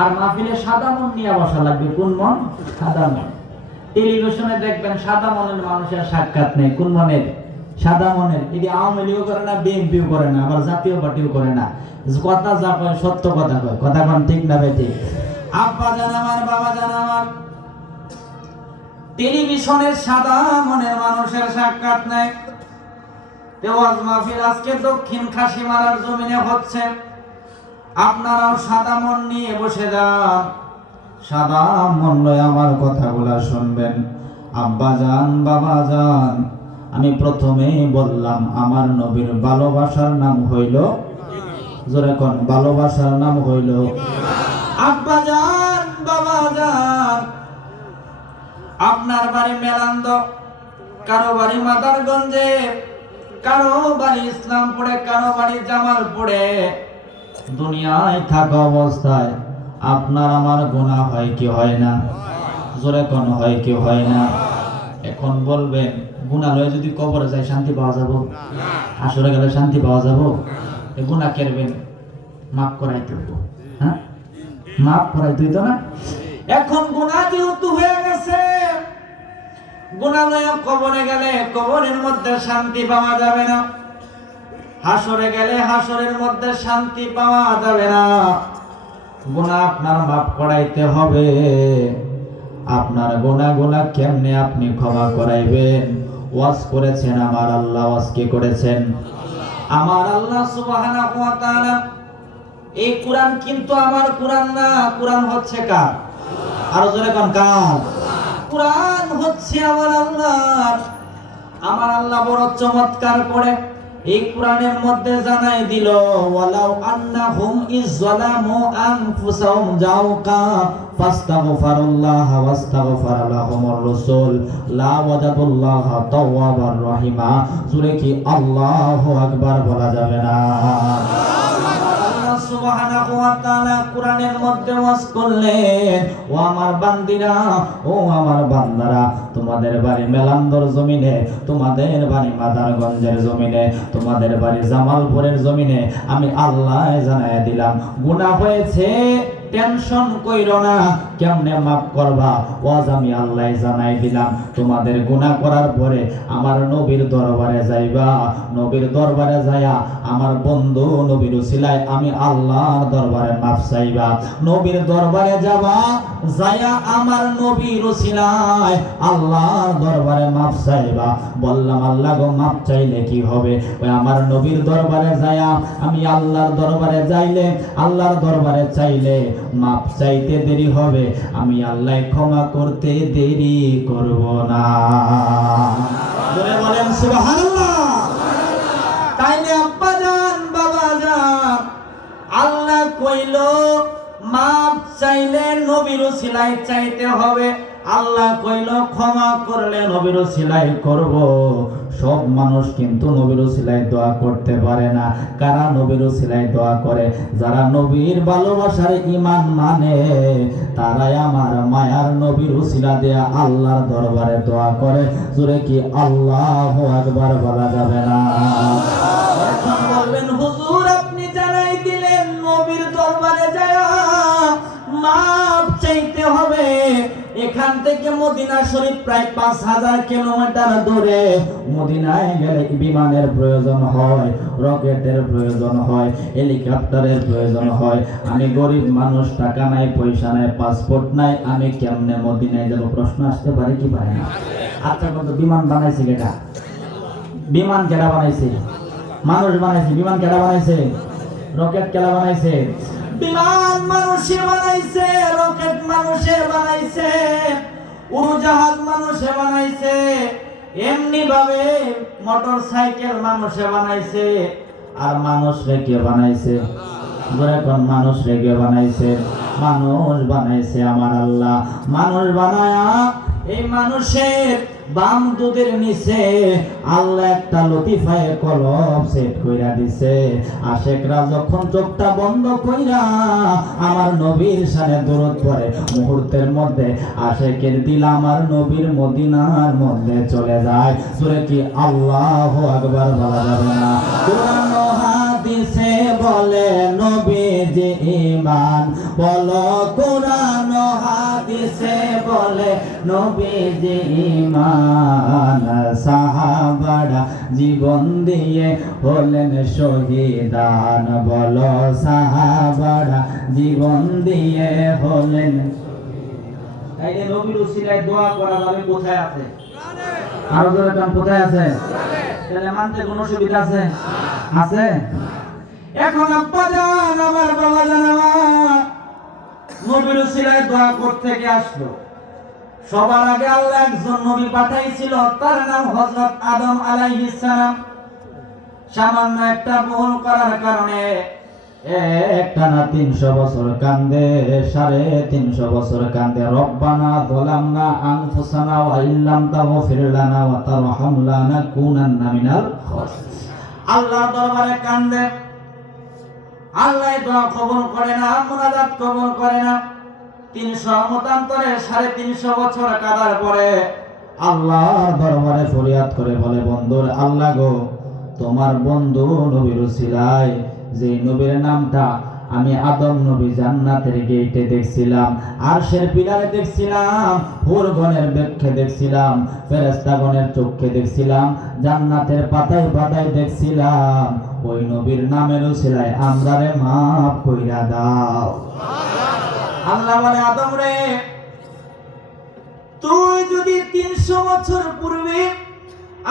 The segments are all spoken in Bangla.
আর মাহফিলে সাদা মন নিয়ে বসা লাগবে। কোন মন? সাদা মন। টেলিভিশনে দেখবেন সাদা মনের মানুষের সাক্ষাৎ নেই। কোন মনের? সাদা মনের। এটি আওয়ামী লীগও করে না, বিএনপিও করে না, আবার জাতীয় পার্টিও করে না। কথা যা কয় সত্য কথা কয়। কথা কোন ঠিক না বেঠিক? আব্বা জান আমার, বাবা জান আমার, টেলিভিশনের সাদা মনের মানুষের সাক্ষাৎ নেই। ওয়াজ মাহফিল আজকে দক্ষিণ খাসিমারার জমিনে হচ্ছে। আপনারাও সাদা মন নিয়ে বসে যান, সাদা মন লয়ে আমার কথাগুলা শুনবেন। আব্বা জান, বাবা জান, আমি প্রথমেই বললাম আমার নবীর ভালোবাসার নাম হইল, জোরে কোন, ভালোবাসার নাম হইল। আব্বা জান, বাবা জান, আপনার বাড়ি মেলান্দ, কারো বাড়ি মাদারগঞ্জে, কারো বাড়ি ইসলামপুরে, কারো বাড়ি জামালপুরে। দুনিয়ায় থাকা অবস্থায় আপনার আমার গুনাহ হয় কি হয় না? জোরে কোন, হয় কি হয় না? এখন বলবেন গুনাহ লয়ে যদি কবরে যায় শান্তি পাওয়া যাবো? আসরে গেলে শান্তি পাওয়া যাবো? গুনাহ করবেন, মাফ করাইতে হইব। হ্যাঁ, মাফ করাইতে হইতো না? এখন গুনাহ যেহেতু হয়ে গেছে, গুনাহ লয়ে কবরে গেলে কবরের মধ্যে শান্তি পাওয়া যাবে না, হাসরে গেলে হাসরের মধ্যে শান্তি পাওয়া যাবে না। গুনাহ আপনার মাফ করাইতে হবে। আপনার গুনাহ কেমনে আপনি ক্ষমা করাইবেন? ওয়াজ করেছেন আমার আল্লাহ। ওয়াজ কে করেছেন? আমার আল্লাহ সুবহানাহু ওয়া তাআলা। এই কুরআন কিন্তু আমার কুরআন না, কুরআন হচ্ছে কার? আরো জোরে কোন, কার? কুরআন হচ্ছে আমার আল্লাহর। আমার আল্লাহ বড় চমৎকার করে এই কুরআনের মধ্যে জানাই দিল, ওয়ালাউ আন্নাহুম ইযলামু আনফুসাহুম জাউকা ফাস্তাগফিরুল্লাহ ওয়াস্তাগফার লাহুমুর রাসূল লা ওয়াজাদুল্লাহ তাওয়াবার রহিমা। জোরে কি আল্লাহু আকবার বলা যাবে না? আল্লাহ সুবহানাহু ওয়া তাআলা কুরআনের মধ্যে ওয়াজ করলেন, ও আমার বান্দিরা, ও আমার বান্দারা, তোমাদের বাড়ি মেলান্দর জমিনে, তোমাদের বাড়ি মাদারগঞ্জের জমিনে, তোমাদের বাড়ি জামালপুরের জমিনে আমি আল্লাহ জানায় দিলাম গুনাহ হয়েছে। টেনশন কইরো না, কেমনে মাফ করবা? ওয়াজ আমি আল্লাহ জানাই দিলাম। তোমাদের গুনাহ করার পরে আমার নবীর দরবারে যাইবা, নবীর দরবারে যায়া আমার বন্ধু নবীর উসিলায় আমি আল্লাহর দরবারে মাফ চাইবা। নবীর দরবারে যাবা, যায়া আমার নবীর উসিলায় আল্লাহর দরবারে মাফ চাইবা। বললাম আল্লাহ গো, মাফ চাইলে কি হবে? ওই আমার নবীর দরবারে যায়া আমি আল্লাহর দরবারে যাইলে, আল্লাহর দরবারে চাইলে মাফ চাইতে দেরি হবে, আমি আল্লাহ ক্ষমা করতে দেরি করব না। জোরে বলেন সুবহানাল্লাহ। তাইলে আব্বা জান, বাবা জান, আল্লাহ কইলো মাফ চাইলে নবীর উসিলায় চাইতে হবে। আল্লাহ কইলো ক্ষমা করলে নবীর উসিলায় করব। সব মানুষ কিন্তু নবীর উসিলায় দোয়া করতে পারে না। কারা নবীর উসিলায় দোয়া করে? যারা নবীর ভালোবাসার ঈমান মানে, তারাই আমার মায়ার নবীর উসিলা দেয়া আল্লাহর দরবারে দোয়া করে। জোরে কি আল্লাহু আকবার বলা যাবে না? এখন বলবেন হুজুর আপনি জানাই দিলেন নবীর দরবারে যায় মাফ চাইতে হবে। এখান থেকে মদিনা শরীফ প্রায় 5000 কিলোমিটার দূরে। মদিনায় গেলে বিমানের প্রয়োজন হয়, রকেটের প্রয়োজন হয়, হেলিকপ্টারের প্রয়োজন হয়। আমি গরিব মানুষ, টাকা নাই, পয়সা নাই, পাসপোর্ট নাই, আমি কেমনে মদিনায় যাব? প্রশ্ন আসতে পারে কি পারে না? আচ্ছা কত বিমান বানাইছে কেটা? বিমান কেটা বানাইছে? মানুষ বানাইছে। বিমান কেটা বানাইছে? রকেট কেটা বানাইছে? বিমান মানুষে বানাইছে, রকেট মানুষে বানাইছে, উড়োজাহাজ মানুষে বানাইছে, এমনি ভাবে মোটর সাইকেল মানুষে বানাইছে। আর মানুষ রেখে বানাইছে? কোন মানুষ রেখে বানাইছে? মানুষ বানাইছে আমার আল্লাহ। মানুষ বানায়া এই মানুষের বাম দুধের নিচে আল্লাহ একটা লতিফায়ে কলম সেট কইরা দিছে। আশেকরা যখন চোখটা বন্ধ কইরা আমার নবীর শানে দরুদ পড়ে, মুহূর্তের মধ্যে আশেকের দিল আমার নবীর মদিনার মধ্যে চলে যায়। সূরা কি আল্লাহু আকবার বলা যাবে না? কোরআন হাদিসে বলে নবী যে ঈমান বলো কোরআন ও হাদিসে বলে নবীজি ঈমান সাহাবারা জীবন দিয়ে হলেন শহীদান বলো সাহাবারা জীবন দিয়ে হলেন। এই যে নবীর উসিলায় দোয়া করা যাবে কোথায় আছে? আরো জোরে কান, কোথায় আছে? তাহলে মানতে কোনো সুবিধা আছে? আছে। এখন আব্বা জান আমার বাবা জান আমার নবীর উসিলায় দোয়া করতে গিয়ে আসলো। সবার আগে আল্লাহ একজন নবী পাঠাইছিল, তার নাম হযরত আদম আলাইহিস সালাম। সামান্য একটা ভুল করার কারণে একটানা 300 বছর কান্দে, 350 বছর কান্দে। রব্বানা যালামনা আনফুসানা ওয়া ইল্লাম তাগফির লানা ওয়া তারহাম লানাকুনান্না মিনাল খাসিরিন। আল্লাহর দরবারে কান্দে, আল্লাহ দোয়া কবুল করে না, মুনাজাত কবুল করে না। 300 মতান্তরে 350 বছর কাঁদার পরে আল্লাহর দরবারে ফরিয়াদ করে বলে, বন্ধুর আল্লাহ গো, তোমার বন্ধু নবীর উসিলায় যে নবীর নামটা আমি আদম নবী জান্নাতের গেটে দেখছিলাম, আরশের পিলারে দেখছিলাম, হুরগণের বৃক্ষে দেখছিলাম, ফেরেশতাগণের চোখে দেখছিলাম, জান্নাতের পাতায় পাতায় দেখছিলাম, ওই নবীর নামের উসিলায় আমরারে মাফ কইরা দাও। আল্লাহ বলে, আদম রে, তুই যদি 300 বছর পূর্বে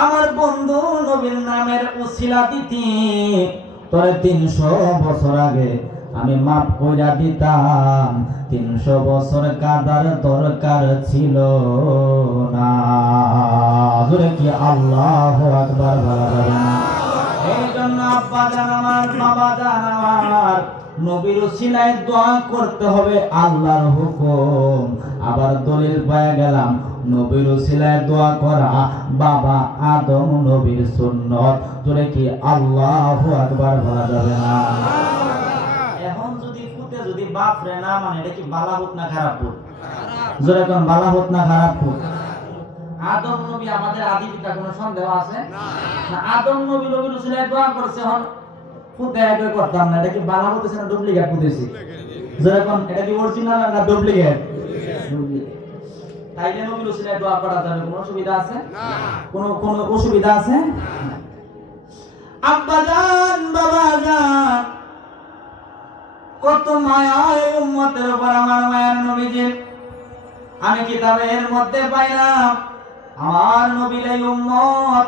আমার বন্ধু নবীর নামের উসিলা দিতি, তোরে 300 বছর আগে আমি মাফ কইরা দিতাম। 300 বছর কাদার দরকার ছিল না। জোরে কি আল্লাহু আকবার বলা যাবে না? এই জন্য আব্বা জান আমার, বাবা জান আমার, নবীর উসিলায় দোয়া করতে হবে, আল্লাহর হুকুম। আবার দলিল পেয়ে গেলাম, নবীর উসিলায় দোয়া করা বাবা আদম নবীর সুন্নত। তোরে কি আল্লাহু আকবার বলা যাবে না? এখন যদি ফুতে যদি বাপ রে না মানে, এটা কি বালা হোক না খারাপ হোক? জোরে কোন, বালা হোক না খারাপ হোক? আদম নবী আমাদের আদি পিতা, কোনো সন্দেহ আছে না? আদম নবী নবীর উসিলায় দোয়া করছে, হন ফুতে আগে করতাম না, এটা কি বালা হতেছে না ডুপ্লিকেট ফুতেছি? জোরে কোন, এটা কি অরিজিনাল না ডুপ্লিকেট? তাইলে নবীর উসিলায় দোয়া করা যাবে, কোনো অসুবিধা আছে? কোনো অসুবিধা আছে? আব্বা জান, বাবা জান, কত মায়া এই উম্মতের উপর আমার মায়ার নবীজির। আমি কিতাবের মধ্যে পাইলাম, আমার নবীর এই উম্মত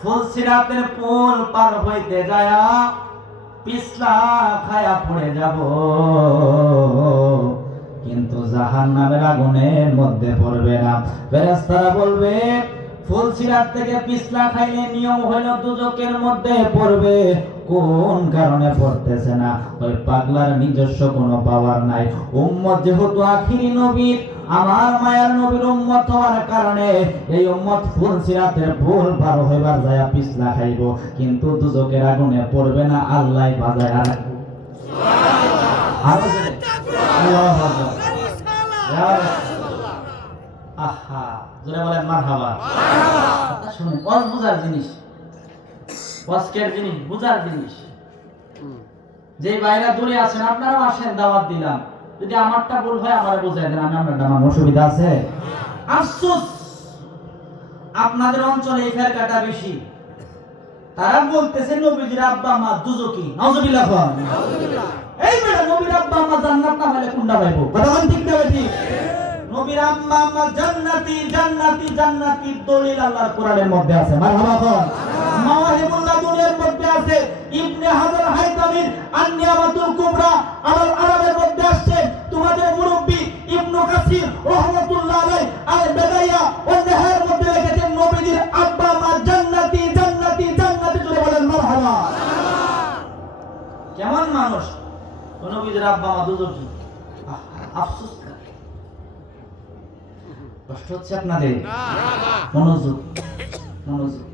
ফুলসিরাতের পুল পার হইতে যায়া পিছলা খায়া পড়ে যাব, কিন্তু জাহান্নামের আগুনের মধ্যে পড়বে না। ফেরেশতারা বলবে, ফুলসিরাত থেকে পিছলা খাইলে নিয়ম হইল দুজকের মধ্যে পড়বে। কোন কারণে পড়তেছে না? ওই পাগলার নিজস্ব কোনো পাওয়ার নাই। উম্মত যেহেতু আখিরি নবীর, আমার মায়ার নবীর উম্মত হওয়ার কারণে এই উম্মত ফুলসিরাতের পুল পার হইবার যায় পিছলা খাইব, কিন্তু দুজকের আগুনে পড়বে না। আল্লাহ বাজায় আর আল্লাহু আকবার। আহা, জোরে বলেন মারহাবা। কথা শুনুন, ওয়াজ বুঝার জিনিস, ওয়াজকের জিনিস, বুঝার জিনিস। যে বাইরে দূরে আছেন, আপনারাও আসেন, দাওয়াত দিলাম। যদি আমারটা ভুল হয় আমারে বুঝাই দেন, আমি আপনারটা আমার অসুবিধা আছে? আফসোস, আপনাদের অঞ্চলে এই ফেরকাটা বেশি। তারা বলতেছে নবীজির আব্বা মা দুজকি। নাউজুবিল্লাহ। এই বেটা, নবীর আব্বা মা জান্নাত না হলে কোনটা পাইবো? কথা বলেন, ঠিক না ঠিক? নবীর আম্মা আম্মা জান্নাতি জান্নাতি জান্নাতি দলিল আল্লাহর কোরআনের মধ্যে আছে। মারহাবা কোন? মাওয়াহিবুল্লাহ দুনিয়ার মধ্যে আছে। ইবনে হাজার হাইতামির আন-নিয়ামাতুল কুবরা আলাল আরবের মধ্যে আসছে। তোমাদের মুরব্বি ইবনে কাসির রাহমাতুল্লাহ আলাইহি আল বেদাইয়া ওয়ান নিহায়ের মধ্যে লিখেছেন, নবীর আব্বা মা জান্নাতি জান্নাতি জান্নাতি। জোরে বলেন মারহাবা। কেমন মানুষ নবীর আব্বা মা দুজকি? আফসোস, কষ্ট হচ্ছে আপনাদের? মনোযোগ, মনোযোগ।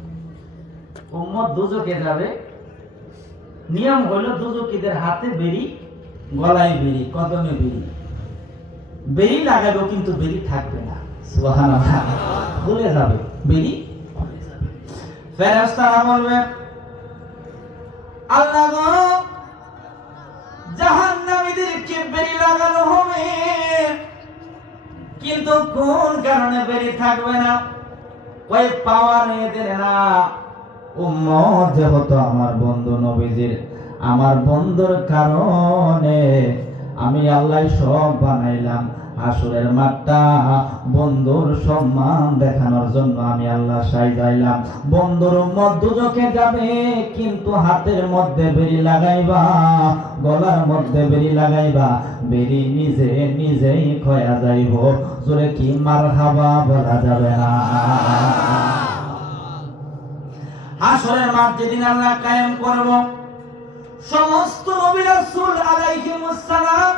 উম্মত দুজকে যাবে, নিয়ম হলো দুজকিদের হাতে বেরি, গলায় বেরি, কদমে বেরি। বেরি লাগাবো কিন্তু বেরি থাকবে না। সুবহানাল্লাহ। ভুলে যাবে, বেরি ভুলে যাবে। ফেরেশতারা বলবে, আল্লাহ গো, জাহান্নামীদেরকে বেরি লাগানো হবে, কিন্তু কোন কারণে বেরি থাকবে না? ওই পাওয়ার এদের না। উম্মত যেহেতু আমার বন্ধু নবীজির, আমার বন্ধুর কারণে আমি আল্লাহ সব বানাইলাম। হাসরের মাঠটা বন্ধুর সম্মান দেখানোর জন্য আমি আল্লাহ সাজাইলাম। বন্ধুর উম্মত দুজকে যাবে, কিন্তু হাতের মধ্যে বেরি লাগাইবা, গলার মধ্যে বেরি লাগাইবা, বেরি নিজে নিজেই খয়া যাইব। জোরে কি মারহাবা বলা যাবে না? হাসরের মাঠ যেদিন আল্লাহ কায়েম করব, সমস্ত নবী রাসূল আলাইহিমুস সালাম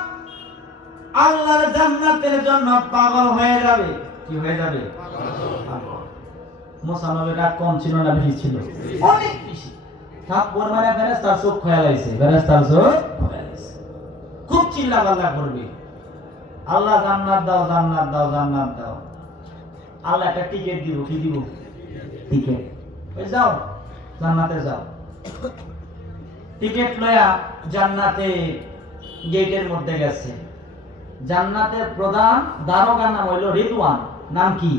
আল্লাহর জান্নাতের জন্য পাগল হয়ে যাবে। কি হয়ে যাবে? পাগল। মুসা নবীর রাগ কম ছিল না বেশি ছিল? অনেক বেশি। থাপ্পড় মারে ফেরেশতার চোখ খোয়া লাইছে, ফেরেশতার চোখ খোয়া লাইছে। খুব চিল্লাপাল্লা করবে, আল্লাহ জান্নাত দাও, জান্নাত দাও, জান্নাত দাও। আল্লাহ একটা টিকেট দিব। কি দিব? টিকেট। ওই যাও জান্নাতে যাও। টিকেট লয়া জান্নাতে গেটের মধ্যে গেছে। জান্নাতের প্রধান দারোগার নাম হইল রিদওয়ান। নাম কি?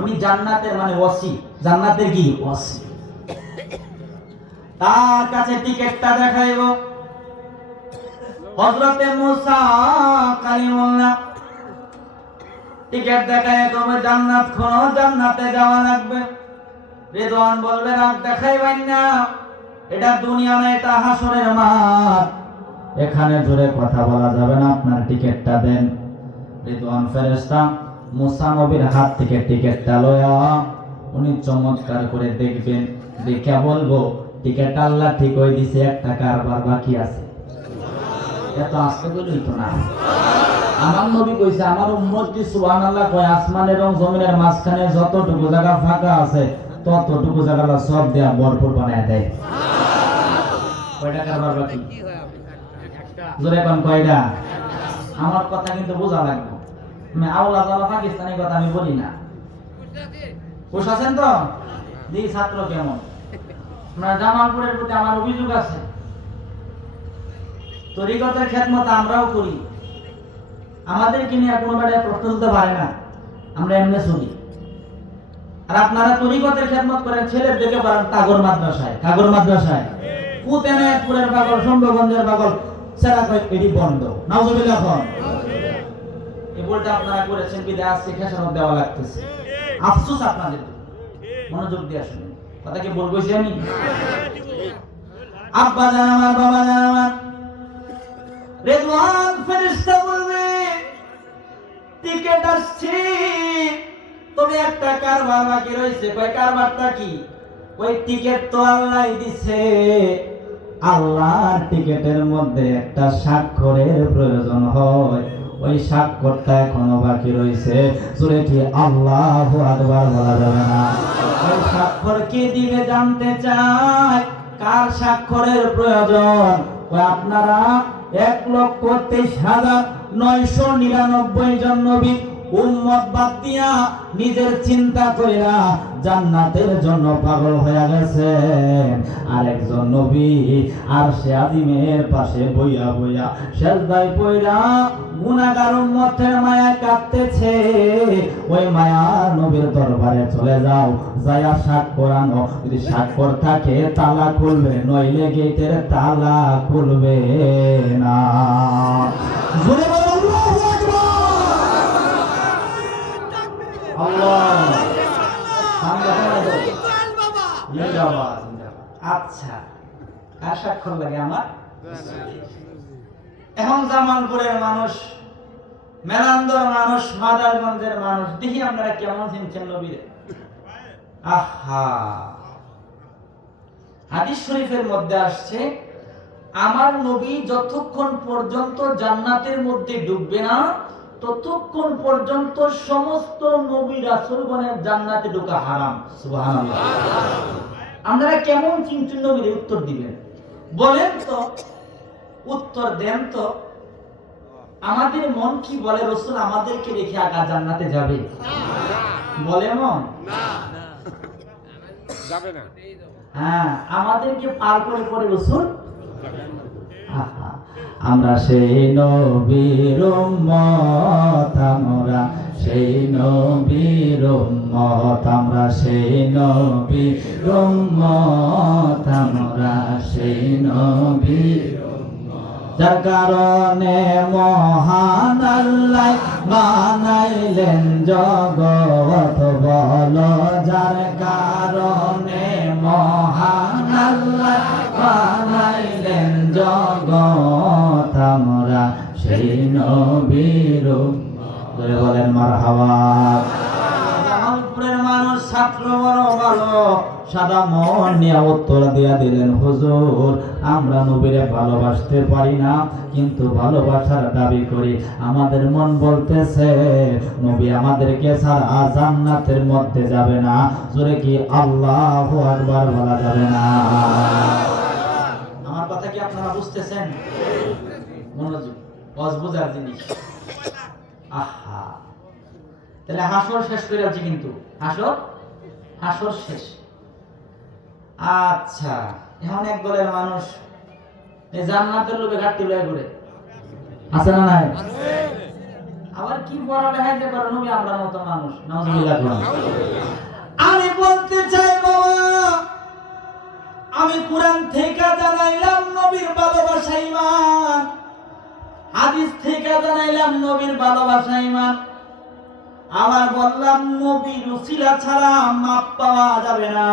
উনি জান্নাতের মানে ওসি। জান্নাতের কি? ওসি। তার কাছে টিকেটটা দেখাইব। হযরতে মুসা কালিমুল্লাহ টিকেট দেখায় তবে জান্নাত খোঁজো, জান্নাতে যাওয়া লাগবে। রিদওয়ান বলবে রাগ দেখাইবেন না, এটা দুনিয়া না, এটা হাসরের মাঠ, এখানে জোরে কথা বলা যাবে না, আপনার টিকেটটা দেন। রিদওয়ান ফেরেশতা মুসা নবীর হাত থেকে টিকেটটা লয়া উনি চমৎকার করে দেখবেন, দেখে বলবো টিকেট আল্লাহ ঠিক হয়ে দিছে, একটা কারবার বাকি আছে। এত আস্তে বলেই তো না। আমার নবী কইছে আমার উম্মত কি সুবহানাল্লাহ কয়, আসমানের এবং জমিনের মাঝখানে যতটুকু জায়গা ফাঁকা আছে ততটুকু জায়গা সব দেয়া ভরপুর বানায় দেয়। কয়টা কারবার বাকি? জোরে কোন কয়টা? আমার কথা কিন্তু বোঝা লাগবে। আমি আওলা জালা পাকিস্তানি কথা আমি বলি না। খুশ আছেন তো? জি ছাত্র কেমন? আপনার জামালপুরের প্রতি আমার অভিযোগ আছে। তরিকতের খেদমত আমরাও করি, আমাদেরকে নিয়ে কোনো বেলায় প্রশ্ন তুলতে পারে না, আমরা এমনি শুনি। আর আপনারা তরিকতের খেদমত করেন, ছেলের দেখে পারেন কাগর মাদ্রাসায়। কাগর মাদ্রাসায় কুতেনায়তপুরের পাগল, সম্ভগঞ্জের পাগল, সেরা কয় এটি বন্ধ। নাউজুবিল্লাহ। এই বলটা আপনারা করেছেন বিদায় আজকে খেসারত দেওয়া লাগতেছে। আফসোস আপনাদের। মনোযোগ দিয়ে শুনুন, কথা কি বলবো আমি? আব্বা জান আমার, বাবা জান আমার, রিদওয়ান ফেরেশতা বলবে টিকেট আসছে, তবে একটা কারবার বাকি রয়েছে। কয় কারবারটা কি? ওই টিকেট তো আল্লাহই দিছে, আল্লাহর টিকেটের মধ্যে একটা স্বাক্ষরের প্রয়োজন হয়, ওই স্বাক্ষরটা এখনো বাকি রয়েছে। জোরে কি আল্লাহু আকবার বলা যাবে না? ওই স্বাক্ষর কে দিবে জানতে চাই, কার স্বাক্ষরের প্রয়োজন? ওই আপনারা 1,23,999 জন নবী উম্মত বাদ দিয়া নিজের চিন্তা কইরা জান্নাতের জন্য পাগল হয়ে গেছেন। আরেকজন নবী আরশে আজিমের পাশে বইয়া বইয়া সেজদায় পড়া গুনাহগার উম্মতের মায়া কাঁদতেছে। ওই মায়া নবীর দরবারে চলে যাও, যায়া স্বাক্ষর আনো। যদি স্বাক্ষর থাকে তালা খুলবে, নইলে গেটের তালা খুলবে না। জোরে বলো আল্লাহু আকবার। আচ্ছা, কার স্বাক্ষর লাগে আমার? এখন জামালপুরের মানুষ, মেলান্দর মানুষ, মাদারগঞ্জের মানুষ, দেখি আপনারা কেমন চিনছেন নবীরে। আহা, হাদিস শরীফের মধ্যে আসছে আমার নবী যতক্ষণ পর্যন্ত জান্নাতের মধ্যে ঢুকবে না ততক্ষণ পর্যন্ত সমস্ত নবী রাসূলগণের জান্নাতে ঢোকা হারাম। সুবহানাল্লাহ। আপনারা কেমন চিনছেন নবীর? উত্তর দিবেন, বলেন তো, উত্তর দেন তো। আমাদের মন কি বলে? রাসূল আমাদেরকে রেখে আগা জান্নাতে যাবে? বলে মন? যাবে না। হ্যাঁ, আমাদেরকে পার করে পরে রাসূল আমরা সেই নবীর উম্মত, আমরা সেই নবীর উম্মত, আমরা সেই নবীর উম্মত, আমরা সেই নবীর যার কারণে মহান আল্লাহ বানাইলেন জগৎ, বলো যার কারণে মহান আল্লাহ বানাইলেন জগৎ, আমরা সেই নবীর বলেন মারহাবা। জামালপুরের মানুষ ছাত্র বড় ভালো সাদা মন নিয়ে উত্তর দিয়া দিলেন, হুজুর আমরা নবীরে ভালোবাসতে পারি না, কিন্তু ভালোবাসার দাবি করি। আমাদের মন বলতেছে নবী আমাদেরকে ছাড়া জান্নাতের মধ্যে যাবে না। জোরে কি আল্লাহু আকবার বলা যাবে না? আমার কথা কি আপনারা বুঝতেছেন? মনোযোগ, বুঝার জিনিস। আহা, তাহলে হাসর শেষ করে যাচ্ছি, কিন্তু হাসর শেষ। আচ্ছা, এখন এক দলের মানুষ এই জান্নাতের লোভে ঘাটতি লয়ে ঘুরে, আছে না নাই? আবার কি বড় দেখাইতে পারে নবী আমরা মতো মানুষ, নাউজুবিল্লাহ। আমি বলতে চাই বাবা, আমি কোরআন থেকে জানাইলাম নবীর ভালোবাসা ঈমান, হাদিস থেকে জানাইলাম নবীর ভালোবাসা ঈমান, আবার বললাম নবীর উসিলা ছাড়া মাপ পাওয়া যাবে না,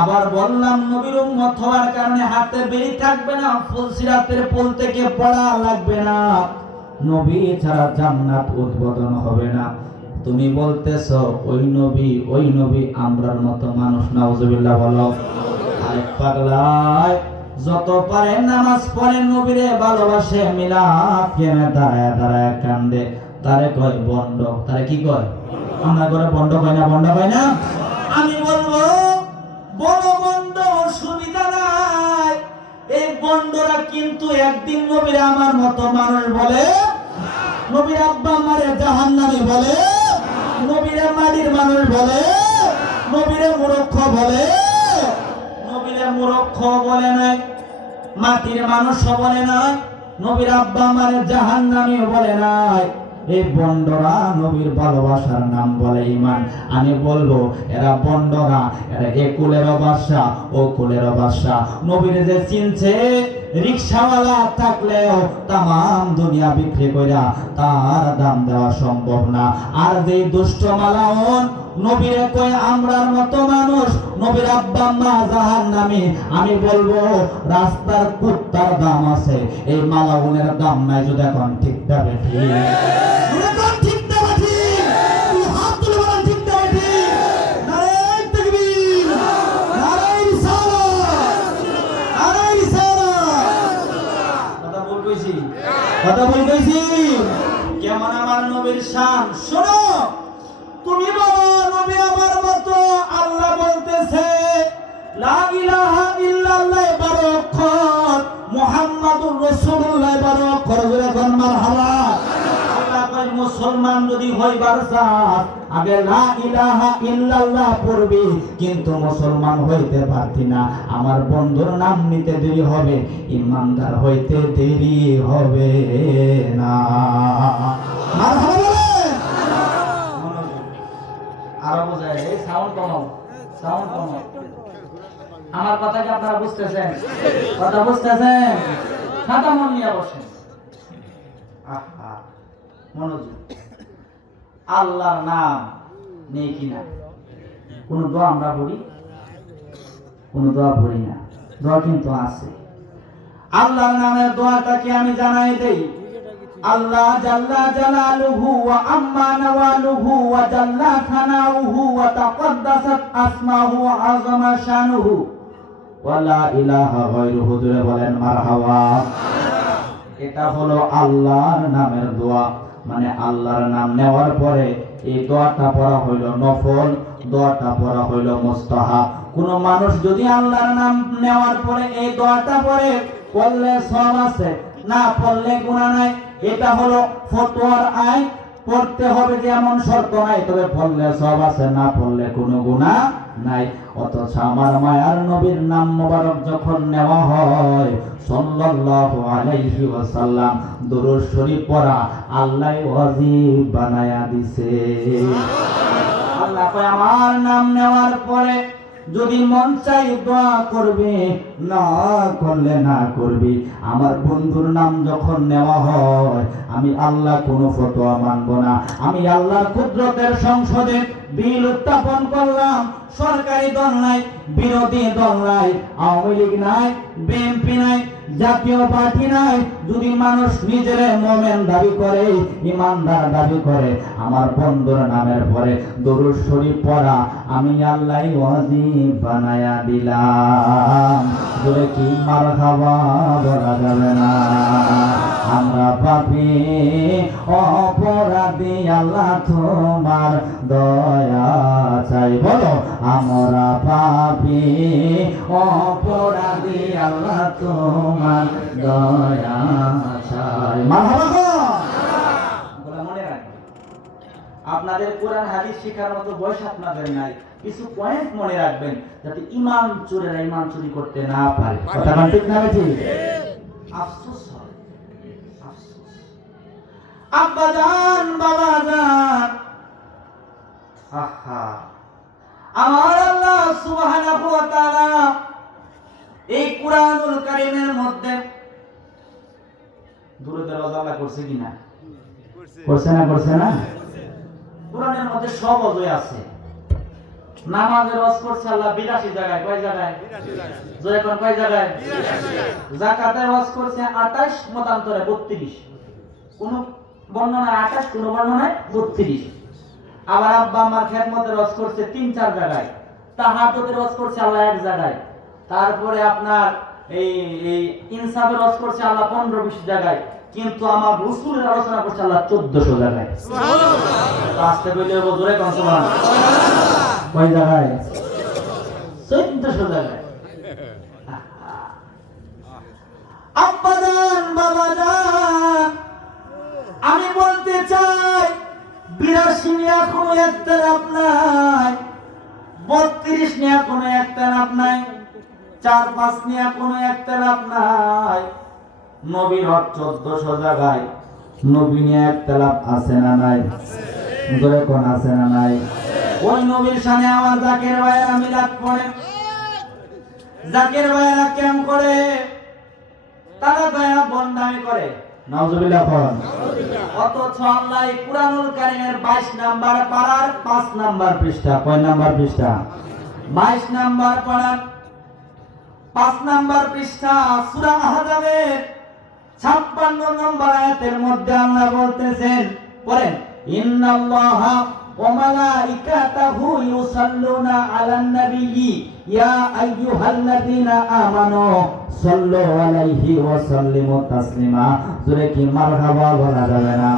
আবার বললাম নবীর উম্মত হওয়ার কারণে হাতে বেরি থাকবে না, ফুলসিরাতের পুল থেকে পড়া লাগবে না, নবী ছাড়া জান্নাত উদ্বোধন হবে না। তুমি বলতেছো ওই নবী আমরার মতো মানুষ, নাউজুবিল্লাহ বলো। আরে পাগলায় যত পারে নামাজ পড়ে নবীরে ভালোবাসে, মিলাদ কেনে দাঁড়ায় দাঁড়ায় কান্দে, তারে কয় বন্ড। তারে কি কয়? আমরা করে বন্ড কয় না, বন্ড কয় না। আমি বলবো বড় বন্ড সুবিধা নাই, এই বন্ডরা কিন্তু একদিন নবীরে আমার মতো মানুষ বলে, নবীর আব্বা আমারে জাহান্নামী বলে, নবীরে মাটির মানুষ বলে, নবীরে মূর্খ বলে। নবীরে মূর্খ বলে নাই, মাটির মানুষ বলে নাই, নবীর আব্বা আমারে জাহান্নামী বলে নাই। এই বন্ডরা নবীর ভালোবাসার নাম বলে ঈমান। আমি বলবো এরা বন্ডরা, এরা এ কুলেরও বাদশা ও কুলেরও বাদশা। নবীর যে চিনছে রিকশাওয়ালা থাকলেও তামাম দুনিয়া বিক্রি কইরা তার দাম দেওয়া সম্ভব না। আর যে দুষ্ট মালাউন নবীরে কয় আমরার মতো মানুষ, নবীর আব্বা আম্মা জাহান্নামী, আমি বলবো রাস্তার কুত্তার দাম আছে, এই মালাউনের দাম নাই। যদি এখন ঠিক যাবে ঠিক কথা বলতেছি কেমন আমার নবীর শান শোনো। তুমি বলো নবী আমার মতো, আল্লাহ বলতেছে লা ইলাহা ইল্লাল্লাহ 12 অক্ষর, মুহাম্মাদুর রাসূলুল্লাহ 12 অক্ষর। যখন মারহাবা। আল্লাহ কয় মুসলমান যদি হইবার চাস আগে লা ইলাহা ইল্লাল্লাহ পড়বি, কিন্তু মুসলমান হইতে পারতি না, আমার বন্ধুর নাম নিতে দেরি হবে, ইমানদার হইতে দেরি হবে না। মারহাবা বলেন। আরো বোঝায়, এই সাউন্ড কমাও, সাউন্ড কমাও। আমার কথা কি আপনারা বুঝতেছেন? কথা বুঝতেছেন? সাদা মন নিয়ে বসেন। আহা, মনোযোগ। আল্লাহর নাম নেই কিনা? কোন দোয়া আমরা পড়ি? কোন দোয়া পড়ি না, দোয়া কিন্তু আছে। আল্লাহর নামের দোয়াটাকে আমি জানাই দেই। আল্লাহ জাল্লা জালালুহু ওয়া আম্মা নাওয়ালুহু ওয়া জাল্লা থানাউহু ওয়া তাকাদ্দাসাত আসমাহু ওয়া আযমা শানুহু ওয়া লা ইলাহা গায়রুহু। জোরে বলেন মারহাবা। এটা হলো আল্লাহর নামের দোয়া, মানে আল্লাহর নাম নেওয়ার পরে এই দোয়াটা পড়া হইল নফল, দোয়াটা পড়া হইল মুস্তাহাব। কোন মানুষ যদি আল্লাহর নাম নেওয়ার পরে এই দোয়াটা পড়ে, পড়লে সওয়াব আছে, না পড়লে গুনাহ নাই। এটা হলো ফতোয়ার আইন, পড়তে হবে যেমন শর্ত নাই, তবে পড়লে সওয়াব আছে, না পড়লে কোনো গুনাহ নাই। অথচ আমার মায়ার নবীর নাম মোবারক যখন নেওয়া হয় সাল্লাল্লাহু আলাইহি ওয়াসাল্লাম দুরূদ শরীফ পড়া আল্লাহ ওয়াজিব বানায়া দিছে। আল্লাহ কয় আমার নাম নেওয়ার পরে যদি মন চাই দোয়া করবে, না করলে না করবি। আমার বন্ধুর নাম যখন নেওয়া হয় আমি আল্লাহ কোনো ফতোয়া মানব না। আমি আল্লাহর কুদরতের সংসদে বিল উত্থাপন করলাম। সরকারি দল নাই, বিরোধী দল নাই, আওয়ামী লীগ নাই, বিএনপি নাই, জাতীয় পার্টি নাই। যদি মানুষ নিজের মোমেন দাবি করে, ইমানদার দাবি করে, আমার বন্ধুর নামের পরে দরুদ শরীফ পড়া আমি আল্লাহ ওয়াজিব বানায়া দিলাম। বলে কি মারহাবা বলা যাবে না? আমরা পাপী অপরাধী, আল্লাহ তোমার দয়া চাই। বলো আমরা পাপী অপরাধী, আল্লাহ তোমার দয়া চাই। মারহাবা। মনে রাখবেন, আপনাদের কোরআন হাদিস শেখার মতো বয়স আপনাদের নাই। কিছু পয়েন্ট মনে রাখবেন যাতে ঈমান চোরেরা ঈমান চুরি করতে না পারে। কথা ঠিক না ঠিক? আফসোস হয়, আফসোস। আব্বা জান, বাবা জান, আহা, আমার আল্লাহ সুবহানাহু ওয়া তাআলা এই কুরআনুল কারীমের মধ্যে দুরূদের ওয়াজ করছে কিনা? করছে না? করছে না? কুরআনের মধ্যে সব অজয় আছে। নামাজের ওয়াজ করছে আল্লাহ 82 জায়গায়। কয় জায়গায়? 82 জায়গায়। জয় কোন কয় জায়গায়? 82 জায়গায়। যাকাতের ওয়াজ করছে 28 মতান্তরে 32। কোন বর্ণনায় 28, কোন বর্ণনায় 32। আবার আব্বা আম্মার খেদমতের ওয়াজ করছে 3-4 জায়গায়। তাহাজ্জুদের ওয়াজ করছে আল্লাহ 1 জায়গায়। তারপরে আপনার এই ইনসাফের ওয়াজ করছে আল্লাহ 15-20 জায়গায়। কিন্তু আমার রাসূলের আলোচনা করছে আল্লাহ 1400 জায়গায়। সুবহানাল্লাহ। আস্তে বলে জোরে কোন সুবহানাল্লাহ। কয় জায়গায়? 1400 জায়গায়। আব্বা জান, বাবা জান, আমি বলতে চাই 82 নিয়ে কোনো একতলাপ নাই, 32 নিয়ে কোনো একতলাপ নাই, 4-5 নিয়ে কোনো একতলাপ নাই। নবীর হক 1400 জায়গায়। নবী নিয়ে একতলাপ আছে না নাই? জোরে কোন আছে না নাই? ওই নবীর শানে আমার জাকির ভাইয়েরা মিলাদ পড়ে, জাকির ভাইয়েরা ক্যাম্প করে, তারা দয়া বন্দামি করে। নাউজুবিল্লাহ পড়েন। অথচ আল্লাহ কুরআনুল কারীমের 22 নাম্বার পারার 5 নাম্বার পৃষ্ঠা। কয় নাম্বার পৃষ্ঠা? 22 নাম্বার পারার 5 নাম্বার পৃষ্ঠা সূরা আহজাবের 56 নম্বর আয়াতের মধ্যে আল্লাহ বলতেছেন, পড়েন, ইন্নাল্লাহা ওয়া মালাইকাতাহু ইউসাল্লুনা আলান নাবিয়্যি ইয়া আইয়ুহাল্লাযীনা আমানু সাল্লু আলাইহি ওয়া সাল্লিমু তাসলিমা। জোরে কি মারহাবা বলা যাবে না?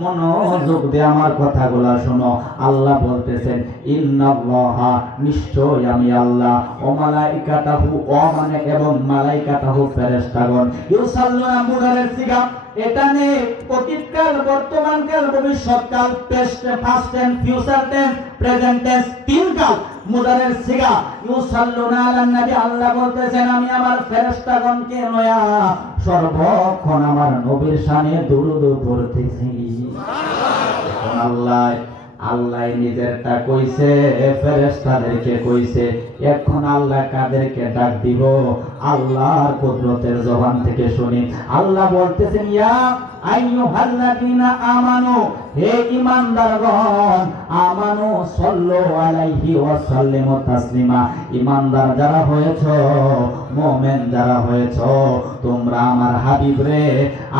মনোযোগ দিয়ে আমার কথাগুলো শোনো। আল্লাহ বলতেছেন ইন্নাল্লাহা, নিশ্চয় আমি আল্লাহ, ও মালাইকাতাহু, ও মানে এবং মালাইকাতাহু ফেরেশতাগণ, ইউসাল্লুনা মুদারের সিগা, এটা নেই অতীতকাল, বর্তমানকাল, ভবিষ্যৎকাল, past tense, future tense, present tense, তিন কাল মুদারের সিগা। ইউসাল্লুনা আলান নবী, আল্লাহ বলতেছেন আমি আমার ফেরেশতাগণকে নয়া সর্বক্ষণ আমার নবীর শানে দুরূদ পড়তেছি। আল্লাহ আল্লাহ নিজেরটা কইছে, ফেরেশতাদেরকে কইছে। এখন আল্লাহ কাদেরকে ডাক দিব? আল্লাহর কুদরতের জবান থেকে শুনি। আল্লাহ বলতেছেন ইয়া আইয়ুহাল্লাযীনা আমানু, হে ঈমানদারগণ, আমানু সাল্লু আলাইহি ওয়া সাল্লিমু তাসলিমা। ঈমানদার যারা হয়েছো, মুমিন যারা হয়েছো, তোমরা আমার হাবিবরে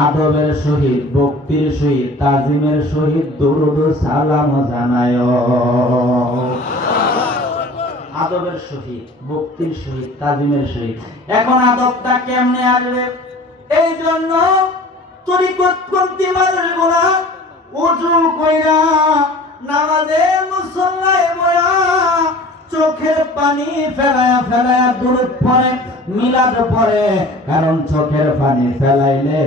আদবের সহিত, ভক্তির সহিত, তাজিমের সহিত দুরূদ সালাম জানায়ো। আদবের সহিত, ভক্তির সহিত, তাজিমের সহিত। এখন আদবটা কেমনে আসবে? এই জন্য তরিকতপন্থী মানুষগুলা উজু কইরা নামাজে মুসল্লায় বয়া চোখের পানি ফেলায়া ফেলায়া দুরূদ পড়ে, মিলাদ পড়ে। কারণ চোখের পানি ফেলাইলে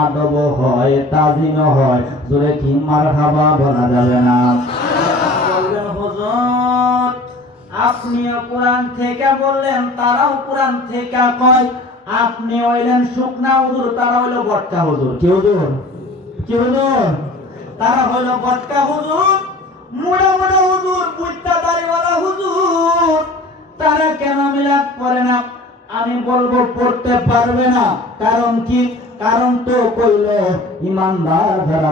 আদব হয়, তাজিম হয়। জোরে কি মারহাবা বলা যাবে না? বলবেন হুজুর আপনিও কোরআন থেকে বললেন, তারাও কোরআন থেকে কয়। আপনি হইলেন শুকনা হুজুর, তারা হইল বটকা হুজুর। কি হুজুর? কি হুজুর? তারা হইল বটকা হুজুর, মুড়া মুড়া হুজুর, বুইত্তা দাড়িওয়ালা হুজুর। তারা কেন মিলাদ পড়ে না? আমি বলবো পড়তে পারবে না। কারণ কি? কারণ তো কইল ইমানদার যারা